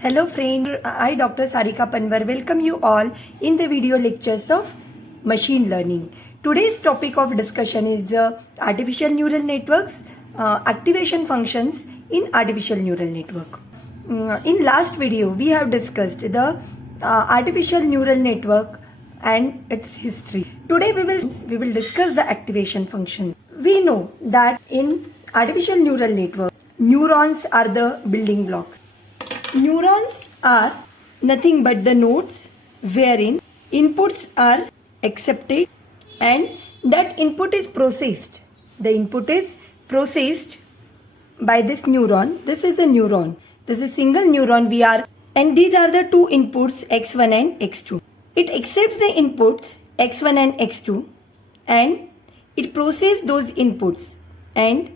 Hello friend, I Dr. Sarika Panwar welcome you all in the video lectures of machine learning. Today's topic of discussion is artificial neural networks, activation functions in artificial neural network. In last video we have discussed the artificial neural network and its history. Today we will discuss the activation function. We know that in artificial neural network, neurons are the building blocks. Neurons are nothing but the nodes wherein inputs are accepted and that input is processed. The input is processed by this neuron. This is a neuron. This is a single neuron and these are the two inputs x1 and x2. It accepts the inputs x1 and x2 and it processes those inputs and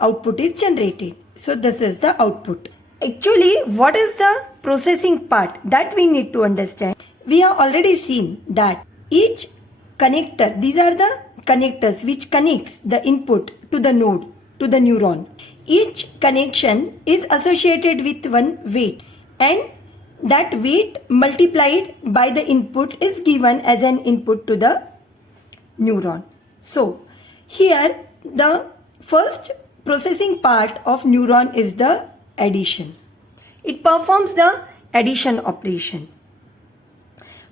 output is generated. So this is the output. Actually, what is the processing part that we need to understand? We have already seen that each connector, these are the connectors which connects the input to the node, to the neuron. Each connection is associated with one weight and that weight multiplied by the input is given as an input to the neuron. So, here the first processing part of neuron is the addition. It performs the addition operation.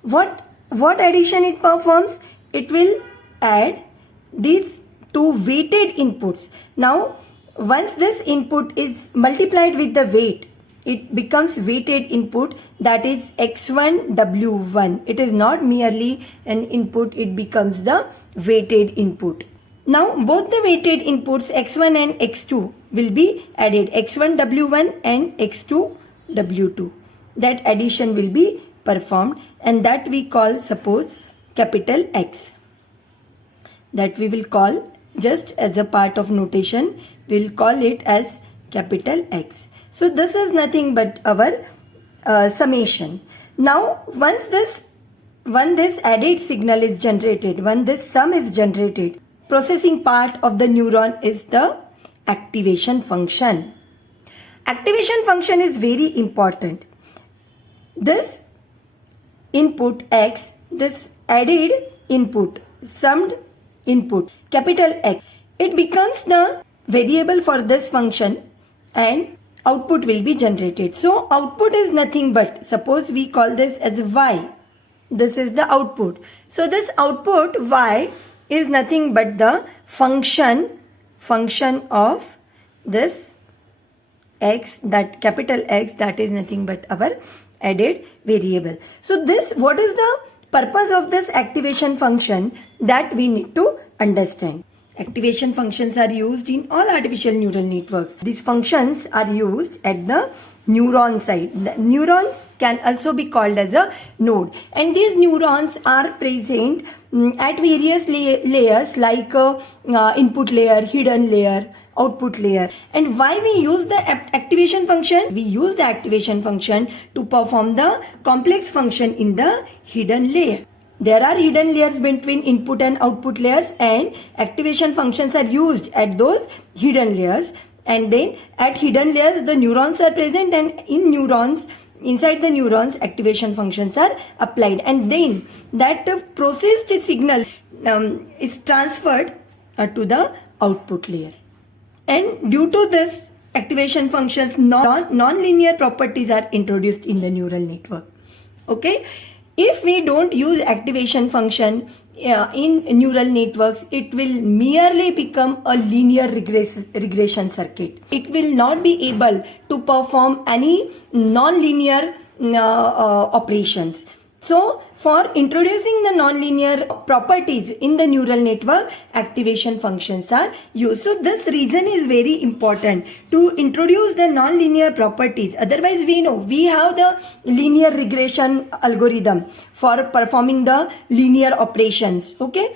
What addition it performs? It will add these two weighted inputs. Now, once this input is multiplied with the weight, it becomes weighted input, that is x1 w1. It is not merely an input, it becomes the weighted input. Now both the weighted inputs x1 and x2 will be added, x1 w1 and x2 w2. That addition will be performed and that we call, suppose, capital X. That we will call, just as a part of notation, we will call it as capital X. So this is nothing but our summation. Now when this added signal is generated, when this sum is generated, processing part of the neuron is the activation function. Activation function is very important. This input X, this added input, summed input, capital X, it becomes the variable for this function and output will be generated. So output is nothing but, suppose we call this as Y. This is the output. So this output Y is nothing but the function of this X, that capital X, that is nothing but our added variable. So this, what is the purpose of this activation function, that we need to understand. Activation functions are used in all artificial neural networks. These functions are used at the neuron side. The neurons can also be called as a node, and these neurons are present at various layers like input layer, hidden layer, output layer. And why we use the activation function? We use the activation function to perform the complex function in the hidden layer. There are hidden layers between input and output layers, and activation functions are used at those hidden layers. And then at hidden layers the neurons are present, and inside the neurons activation functions are applied, and then that processed signal is transferred to the output layer. And due to this activation functions, non-linear properties are introduced in the neural network. Okay. If we don't use activation function in neural networks, it will merely become a linear regression circuit. It will not be able to perform any non-linear operations. So for introducing the nonlinear properties in the neural network, activation functions are used. So this reason is very important to introduce the nonlinear properties. Otherwise we know we have the linear regression algorithm for performing the linear operations. Okay.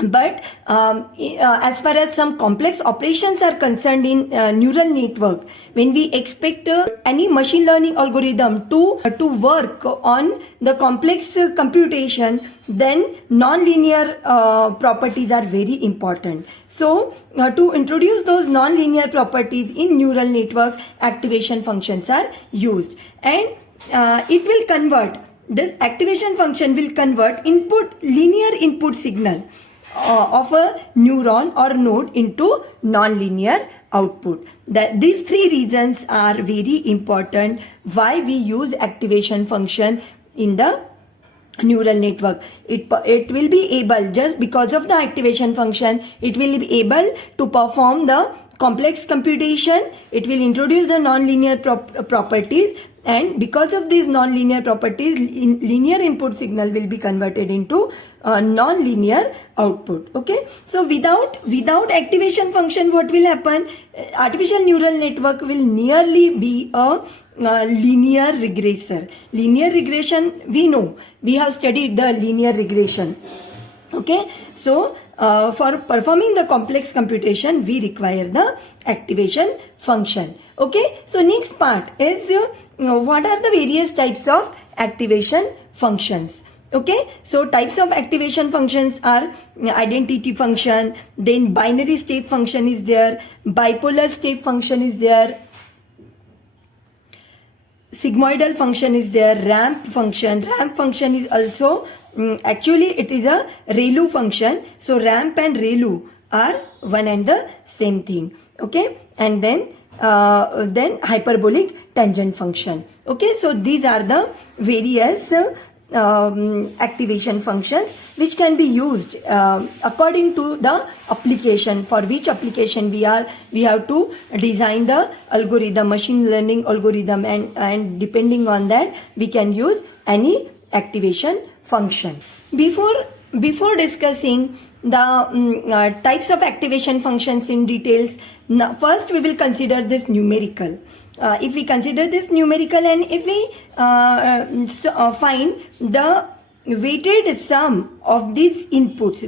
But as far as some complex operations are concerned in neural network, when we expect any machine learning algorithm to work on the complex computation, then non-linear properties are very important. So to introduce those non-linear properties in neural network, activation functions are used, and it will convert, this activation function will convert linear input signal of a neuron or node into non-linear output. These three reasons are very important why we use activation function in the neural network. It will be able, just because of the activation function, it will be able to perform the complex computation. It will introduce the non-linear properties, and because of these non-linear properties, linear input signal will be converted into non-linear output. Okay, so without activation function, what will happen? Artificial neural network will nearly be a linear regressor. Linear regression, we know, we have studied the linear regression. Okay, so for performing the complex computation, we require the activation function. Okay, so next part is what are the various types of activation functions. Okay, so types of activation functions are identity function, then binary state function is there, bipolar state function is there, sigmoidal function is there, ramp function. Ramp function is also actually it is a ReLU function. So ramp and ReLU are one and the same thing. Okay, and then hyperbolic tangent function. Okay, so these are the various activation functions which can be used according to the application. For which application we have to design the algorithm, machine learning algorithm, and depending on that we can use any activation function. Before discussing the types of activation functions in details, first we will consider this numerical. If we consider this numerical, and if we find the weighted sum of these inputs,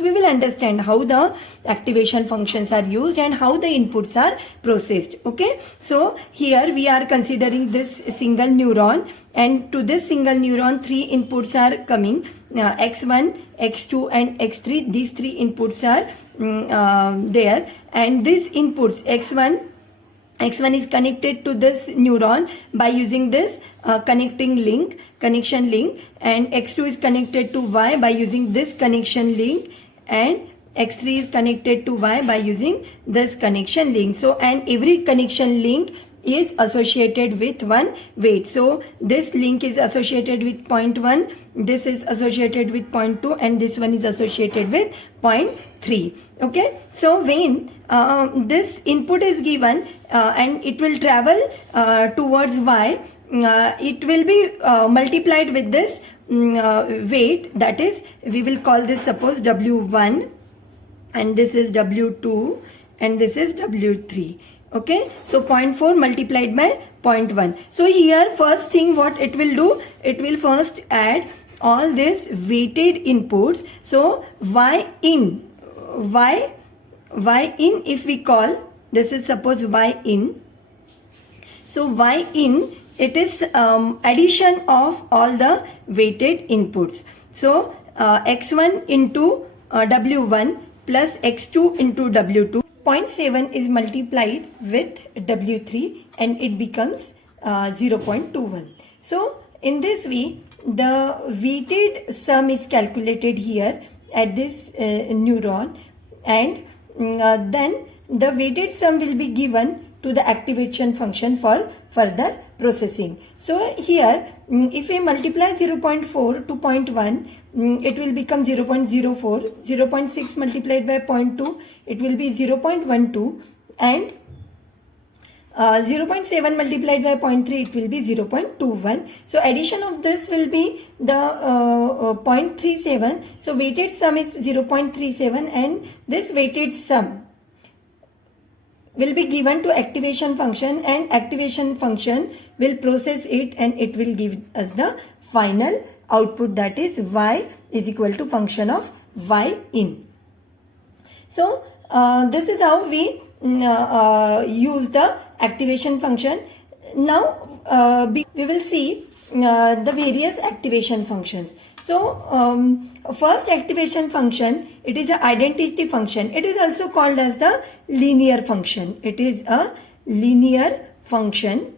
we will understand how the activation functions are used and how the inputs are processed. Okay, so here we are considering this single neuron, and to this single neuron 3 inputs are coming, x1, x2 and x3. These 3 inputs are there, and these inputs x1 is connected to this neuron by using this connection link, and x2 is connected to y by using this connection link, and x3 is connected to y by using this connection link. So, and every connection link is associated with one weight. So this link is associated with 0.1, this is associated with 0.2, and this one is associated with 0.3. Okay, so when this input is given and it will travel towards y, it will be multiplied with this weight, that is, we will call this, suppose, W1, and this is W2, and this is W3. Okay, so 0.4 multiplied by 0.1. So here first thing what it will do, it will first add all these weighted inputs. So y in, if we call, this is suppose y in. So y in, it is addition of all the weighted inputs. So x1 into W1 plus x2 into W2. 0.7 is multiplied with W3 and it becomes 0.21. So in this way, the weighted sum is calculated here at this neuron, and then the weighted sum will be given to the activation function for further processing. So here, if we multiply 0.4 to 0.1, it will become 0.04, 0.6 multiplied by 0.2, it will be 0.12, and 0.7 multiplied by 0.3, it will be 0.21. So addition of this will be the 0.37. So weighted sum is 0.37, and this weighted sum will be given to activation function, and activation function will process it, and it will give us the final output, that is y is equal to function of y in. So this is how we use the activation function. Now we will see the various activation functions. So first activation function, it is an identity function. It is also called as the linear function. It is a linear function.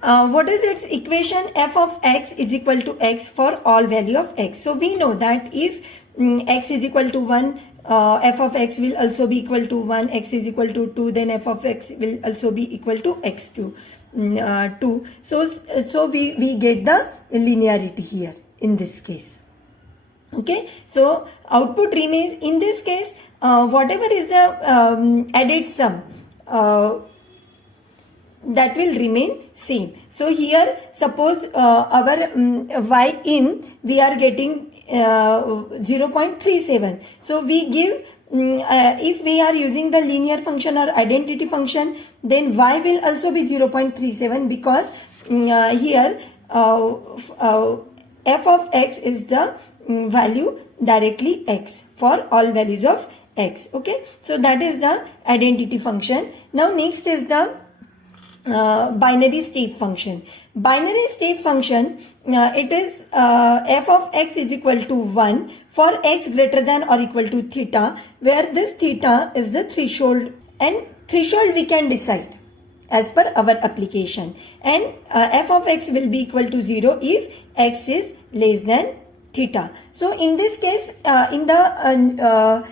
What is its equation? F of x is equal to x for all value of x. So we know that if x is equal to 1, f of x will also be equal to 1, x is equal to 2, then f of x will also be equal to x2. 2. So we get the linearity here in this case. Okay, so output remains in this case whatever is the added sum that will remain same. So here suppose our y in we are getting 0.37. So we give if we are using the linear function or identity function, then y will also be 0.37 because here f of x is the value directly x for all values of x. Okay, so that is the identity function. Now next is the binary step function. Binary step function, it is f of x is equal to 1 for x greater than or equal to theta, where this theta is the threshold, and threshold we can decide as per our application, and f of x will be equal to 0 if x is less than theta. So in this case, in the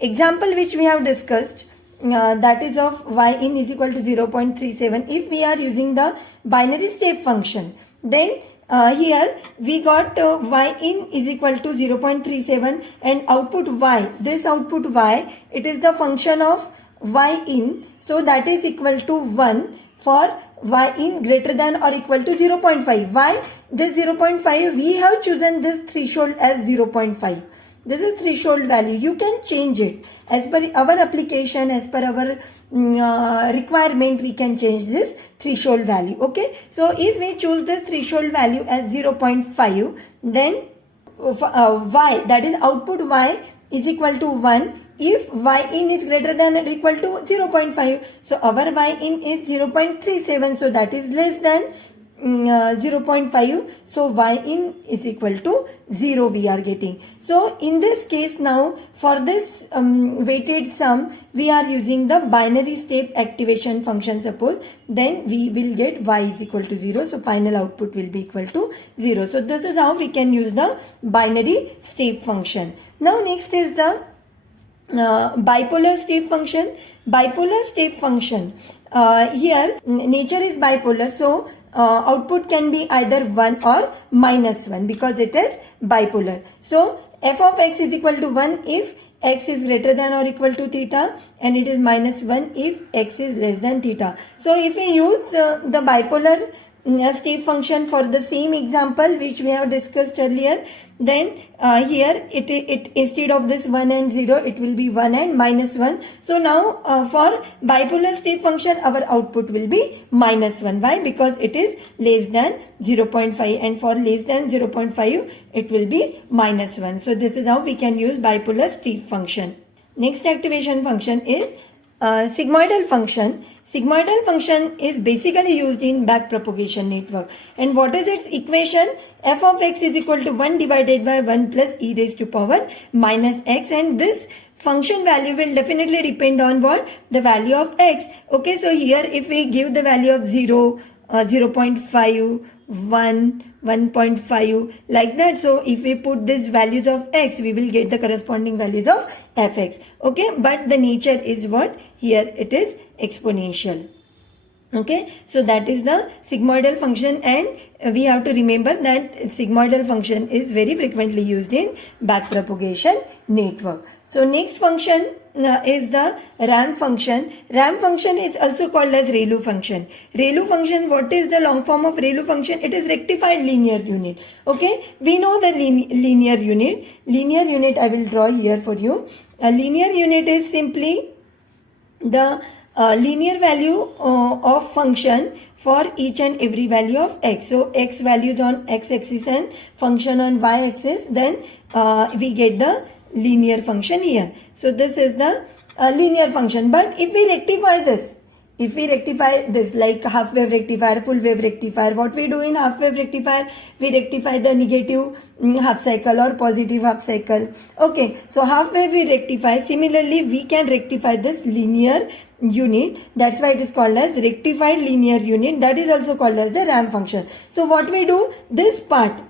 example which we have discussed, that is of y in is equal to 0.37. If we are using the binary step function, then here we got y in is equal to 0.37 and output y, this output y, it is the function of y in, so that is equal to 1 for y in greater than or equal to 0.5. Why this 0.5? We have chosen this threshold as 0.5. This is threshold value. You can change it as per our application, as per our requirement. We can change this threshold value. Okay, so if we choose this threshold value as 0.5, then y, that is output y, is equal to 1 if y in is greater than or equal to 0.5. So our y in is 0.37, so that is less than 0.5, so y in is equal to 0 we are getting. So in this case, now for this weighted sum we are using the binary step activation function, suppose, then we will get y is equal to 0, so final output will be equal to 0. So this is how we can use the binary step function. Now next is the bipolar step function. Bipolar step function, here nature is bipolar, so output can be either 1 or -1 because it is bipolar. So f of x is equal to 1 if x is greater than or equal to theta, and it is -1 if x is less than theta. So if we use the bipolar step function for the same example which we have discussed earlier, then here it instead of this 1 and 0, it will be 1 and -1. So now for bipolar step function our output will be -1. Why? Because it is less than 0.5, and for less than 0.5 it will be -1. So this is how we can use bipolar step function. Next activation function is sigmoidal function. Sigmoidal function is basically used in backpropagation network. And what is its equation? F of x is equal to 1 divided by 1 plus e raised to power minus x. And this function value will definitely depend on what? The value of x. Okay, so here if we give the value of 0, 0.5, 1, 1.5 like that, so if we put these values of x, we will get the corresponding values of fx. Okay, but the nature is what? Here it is exponential. Okay, so that is the sigmoidal function, and we have to remember that sigmoidal function is very frequently used in backpropagation network. So next function is the ramp function. Ramp function is also called as ReLU function. ReLU function, what is the long form of ReLU function? It is rectified linear unit. Okay, we know the linear unit. Linear unit I will draw here for you. A linear unit is simply the linear value of function for each and every value of x. So x values on x-axis and function on y-axis, then we get the linear function here. So this is the linear function. But if we rectify this like half wave rectifier, full wave rectifier, what we do in half wave rectifier, we rectify the negative half cycle or positive half cycle. Okay, so half wave we rectify. Similarly, we can rectify this linear unit. That's why it is called as rectified linear unit. That is also called as the ramp function. So what we do, this part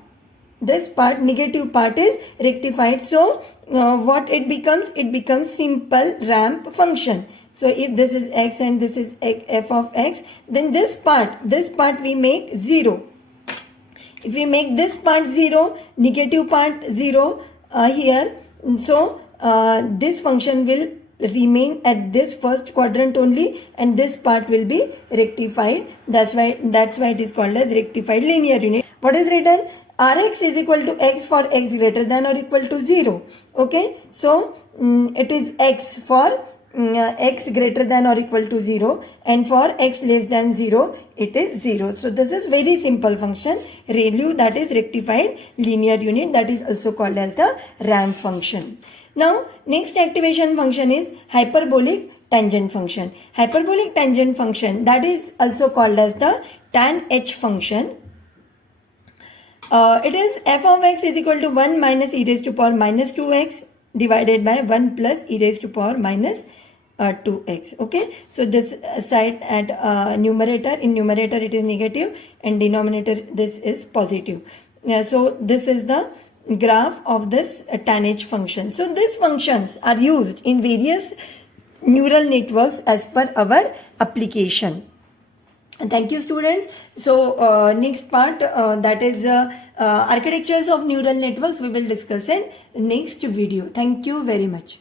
negative part is rectified. So what it becomes simple ramp function. So if this is x and this is f of x, then this part we make 0. If we make this part 0, negative part 0 here, so this function will remain at this first quadrant only, and this part will be rectified. That's why it is called as rectified linear unit. What is written? Rx is equal to x for x greater than or equal to 0. Okay, so it is x for x greater than or equal to 0, and for x less than 0 it is 0. So this is very simple function, ReLU, that is rectified linear unit, that is also called as the ramp function. Now next activation function is hyperbolic tangent function. Hyperbolic tangent function, that is also called as the tan h function. It is f of x is equal to 1 minus e raised to power minus 2x divided by 1 plus e raised to power minus 2x. Okay, so this side at numerator, in numerator it is negative, and denominator this is positive. So this is the graph of this tan h function. So these functions are used in various neural networks as per our application. Thank you, students. So next part, that is architectures of neural networks, we will discuss in next video. Thank you very much.